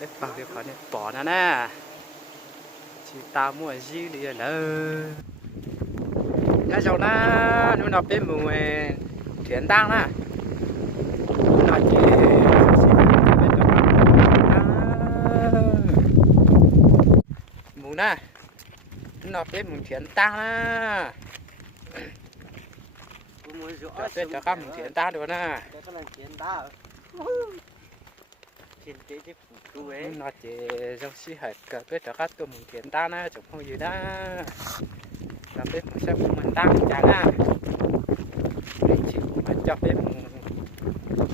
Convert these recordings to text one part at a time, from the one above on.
Để bảo việc phải bỏ nó nè, chỉ ta mua gì đi nữa. Nhá cháu na, nó bên mùa thiền tăng na, nó chỉ mùa na, nó bên mùa thiền tăng na, cho bên cho các mùa thiền tăng được na. Nó chỉ trong xí hết cả biết cho các tụi mình thiền tăng na, chụp không gì đó. Nó biết mình sẽ cùng mình tăng chẳng à. Mình chỉ mình cho biết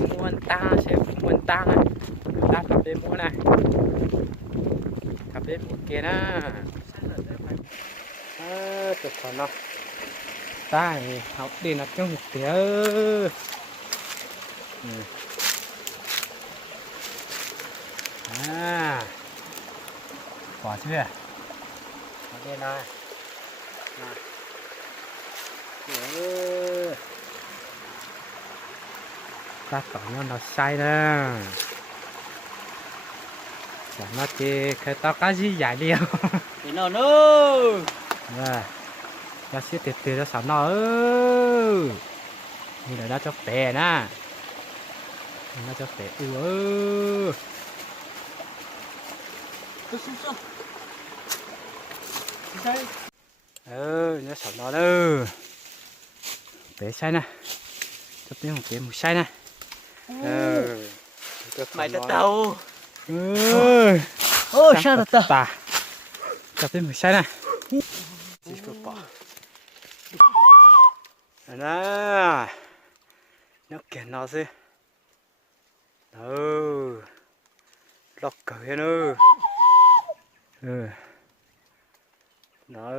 muốn tăng sẽ cùng mình tăng à. Ta tập biết muốn này. Tập biết một kia na. Chụp còn nó. Ta học đi nó trong một tiếng. Quả chưa? Ở đây này. Ta tỏ nó sai đó. Chẳng nó chỉ khai tao cái gì giải đi không? Thì nó nữa. Nè. Nó sẽ tiệt tiệt cho sẵn nó ơi. Như là nó cho bè nè. Nó cho bè ơi. Nhớ sẵn nó nữa. Bè sai nè. Cho bè một bè một sai nè. Mày đã tao. Ôi sao là tao. Cho bè một sai nè. Chỉ phải bỏ. Nè. Nó kẹt nó gì. Lọc cởi nữa. Nó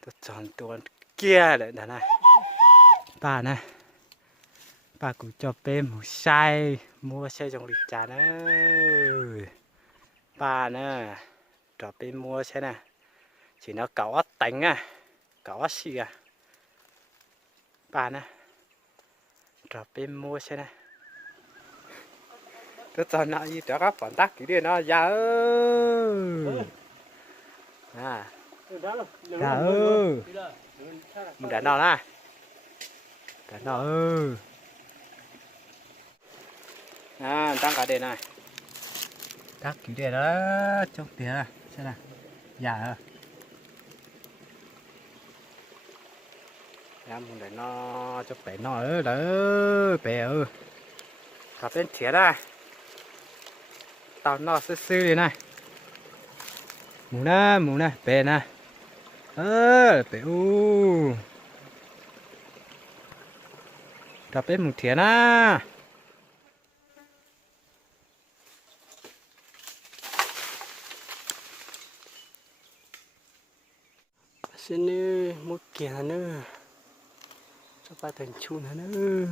tôi chọn tuần kia đấy này. Bà này. Bà cũng cho bê một sai. Mua xe trong lịch trả nữa. Bà nè. Cho bê mua xe nè. Chỉ nó cậu ớt tánh à. Cậu ớt xì à. Bà nè. Cho bê mua xe nè. Tôi cho nó gì cho các phản tác kỹ đi nó ra ơi. À. Ra ơi. Mình đã nó nè. Đã nó ơi. À, tăng cả đây này. Tác kỹ đi đó. Trong tía này. Xem nào. Dạ ơi. Ra mình để nó cho bé nó ơi. Đó. Bé ơi. Gặp lên thiệt đây. Tao nó sư sư đi này. Mù nè, bè nè. Bè Gặp bên một thiệt á. Xin nữa, một kia nữa. Cho ba thành chun nữa.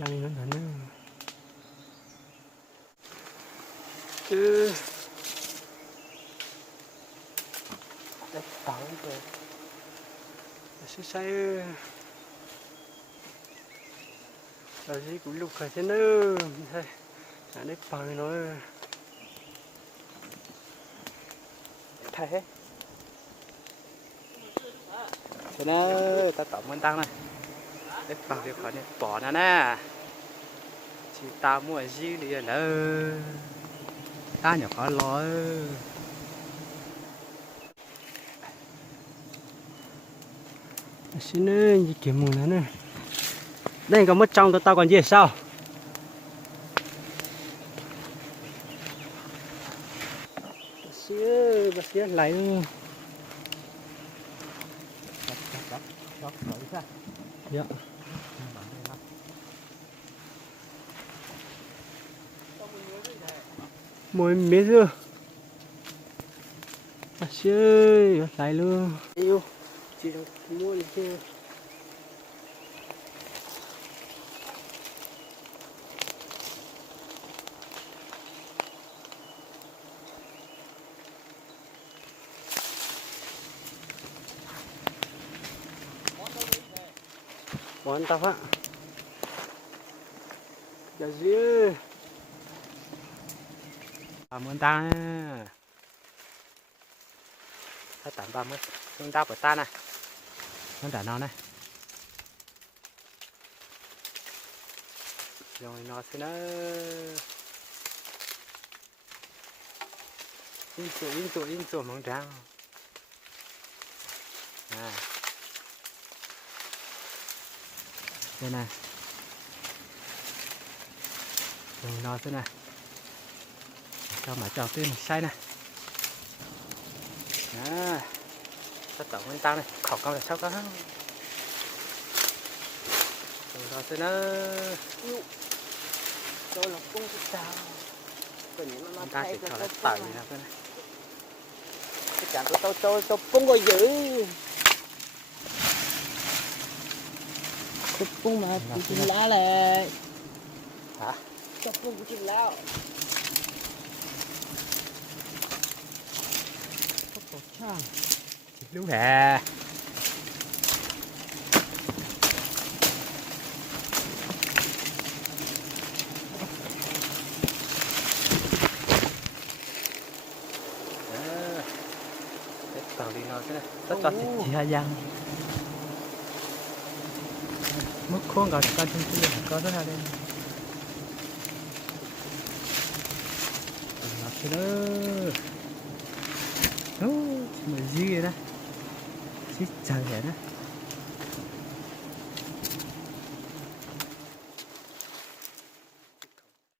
Yang nữa nữa. Đất tàu rồi. Sẽ say. Rồi gì cũng lục khởi thế nữa. Thôi. Đất bằng nó. Thấy hết. Thế nè, ta tổng nguyên tăng này. Để bảo việc phải bỏ nó nè. Chỉ ta mua gì đi nữa. Ta nhỏ khó lo. Xin nữa, gì kiểu mùn nữa. Đây có mất trong tao còn gì sao? Bác sĩ lấy luôn. Dạ. Mồi mía dưa. Bác sĩ ơi, lấy luôn. Yêu, chỉ được mua đi chứ. Món tao á. giờ dư muốn ta ta tạm ba mới chúng ta của ta này nó đã nó này rồi nó sẽ nó in trụ mong trắng à đây này rồi nó thế này cho mà cho cái một xay này à tất cả nguyên tao này khẩu cao là sao có rồi nó thế nó tôi là cung cái sao chúng ta chỉ cho nó tẩy ra cái này cái chả tôi cung rồi giữ tôi cung mà chim lá này hả tôi cung chim lá có chăng đúng hè tàu đi nó thế này tất cả chỉ hai giang mức khuôn cả con chung chi có rất là đây nó thế đó mà gì đó xích trời vậy đó